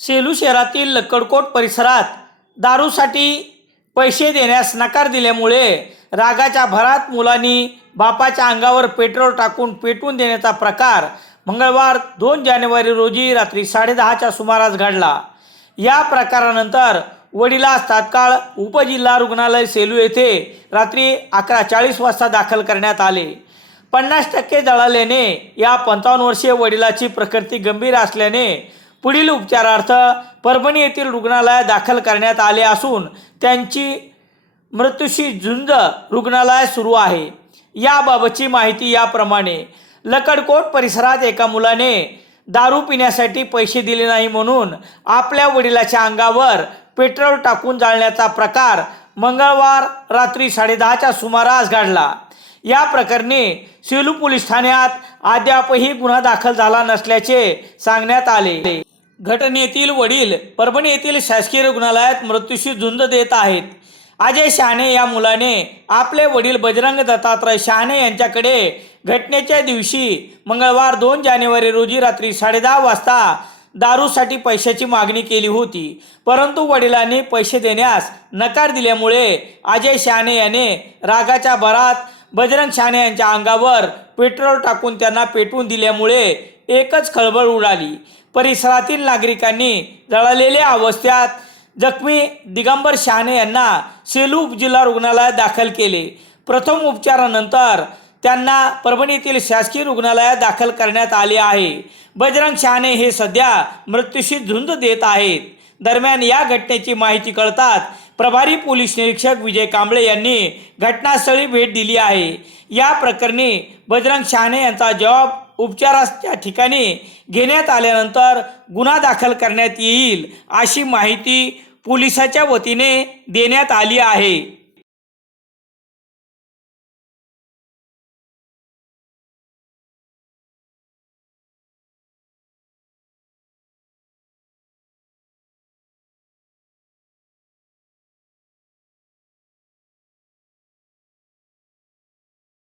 सेलू शहरातील लक्कडकोट परिसरात दारूसाठी पैसे देण्यास नकार दिल्यामुळे रागाच्या भरात मुलांनी बापाच्या अंगावर पेट्रोल टाकून पेटवून देण्याचा प्रकार मंगळवार दोन जानेवारी रोजी रात्री साडेदहाच्या सुमारास घडला. या प्रकारानंतर वडिलास तात्काळ उपजिल्हा रुग्णालय सेलू येथे रात्री अकरा चाळीस वाजता दाखल करण्यात आले. पन्नास टक्के जळाल्याने या पंचावन्न वर्षीय वडिलाची प्रकृती गंभीर असल्याने पुढील उपचारार्थ परभणी येथील रुग्णालयात दाखल करण्यात आले असून त्यांची मृत्यूशी झुंज रुग्णालयात सुरू आहे. याबाबतची माहिती याप्रमाणे लकडकोट परिसरात एका मुलाने दारू पिण्यासाठी पैसे दिले नाही म्हणून आपल्या वडिलाच्या अंगावर पेट्रोल टाकून जाळण्याचा प्रकार मंगळवार रात्री साडेदहाच्या सुमारास घडला. या प्रकरणी सेलू पोलीस ठाण्यात अद्यापही गुन्हा दाखल झाला नसल्याचे सांगण्यात आले. घटनेतील वडील परभणी येथील शासकीय रुग्णालयात मृत्यूशी झुंज देत आहेत. अजय शहाणे या मुलाने आपले वडील बजरंग दत्तात्रय शहाणे यांच्याकडे घटनेच्या दिवशी मंगळवार दोन जानेवारी रोजी रात्री साडेदहा वाजता दारूसाठी पैशाची मागणी केली होती. परंतु वडिलांनी पैसे देण्यास नकार दिल्यामुळे अजय शहाणे याने रागाच्या भरात बजरंग शहाणे यांच्या अंगावर पेट्रोल टाकून त्यांना पेटवून दिल्यामुळे एकच खळबळ उडाली. परिसरातील नागरिकांनी जळालेल्या अवस्थेत जखमी दिगंबर शहाणे यांना सेलू उपजिल्हा रुग्णालयात दाखल केले. प्रथम उपचारानंतर त्यांना परभणीतील शासकीय रुग्णालयात दाखल करण्यात आले आहे. बजरंग शहाणे हे सध्या मृत्यूशी झुंज देत आहेत. दरम्यान या घटनेची माहिती कळताच प्रभारी पोलीस निरीक्षक विजय कांबळे यांनी घटनास्थळी भेट दिली आहे. या प्रकरणी बजरंग शहाणे यांचा जबाब उपचाराच्या ठिकाणी घेण्यात आल्यानंतर गुन्हा दाखल करण्यात येईल अशी माहिती पोलिसाच्या वतीने देण्यात आली आहे.